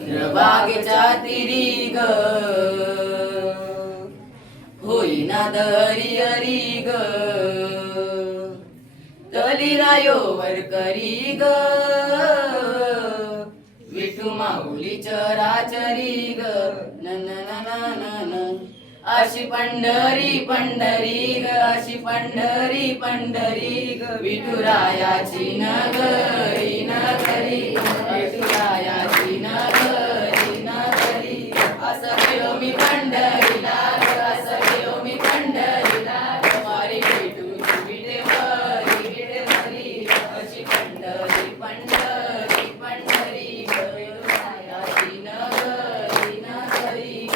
चंद्रभागेच्या तिरी ग होईना दरी हरी ग तलीला योवर करी ग विठू माऊली चराचरी ग नन नन अशी पंढरी पंढरी ग अशी पंढरी पंढरी ग विठुरायाची नगरी नगरी विठुरायाची नगरी नगरी असं गेलो मी पंढरीला असं गेलो मी पंढरीला वारी विठूची विठेवरी अशी पंढरी पंढरी पंढरी ग विठुरायाची नगरी नगरी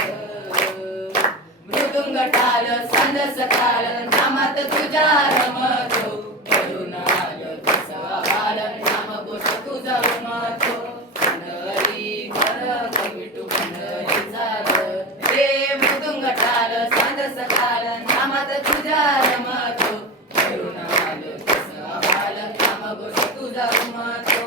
मृदुंग टाळ सांज सकाळ नामात तुझ्या रमतो करून आलं तसा बाल नाम गोष तुझा उमतो पंढरी घर विठू पंढरी चाल रे मृदुंग टाळ सांज सकाळ नामात तुझ्या रमतो करून आलं तसा बाल नाम गोष तुझा उमतो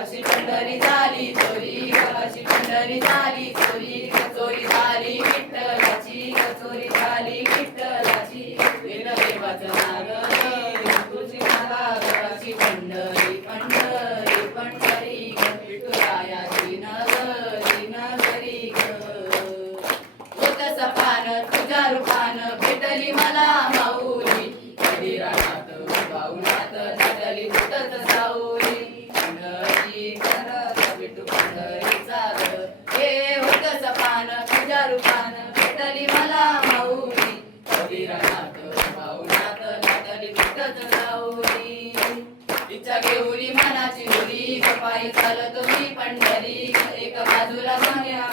अशी पंढरी झाली चोरी अशी पंढरी झाली चोरी चोरी झाली विठ्ठलाची चोरी झाली विठ्ठलाची देवाचं नागरी तुझी नागाची पंढरी पंढरी पंढरी विठुरायाची नगरी नगरी होत सपान तुझ्या रूपान भेटली मला माऊली कधी रानात पाहुणात झाडली फुटत साऊली पंढरी करत विठू पंढरी चाल हे होत सपान तुझ्या रूपान भेटली मला माऊली कधी रानात पाहुणात झाडली फुटत साऊली इच्छा घेऊली मनाची होली पायी चालत मी पंढरी एका बाजूला माया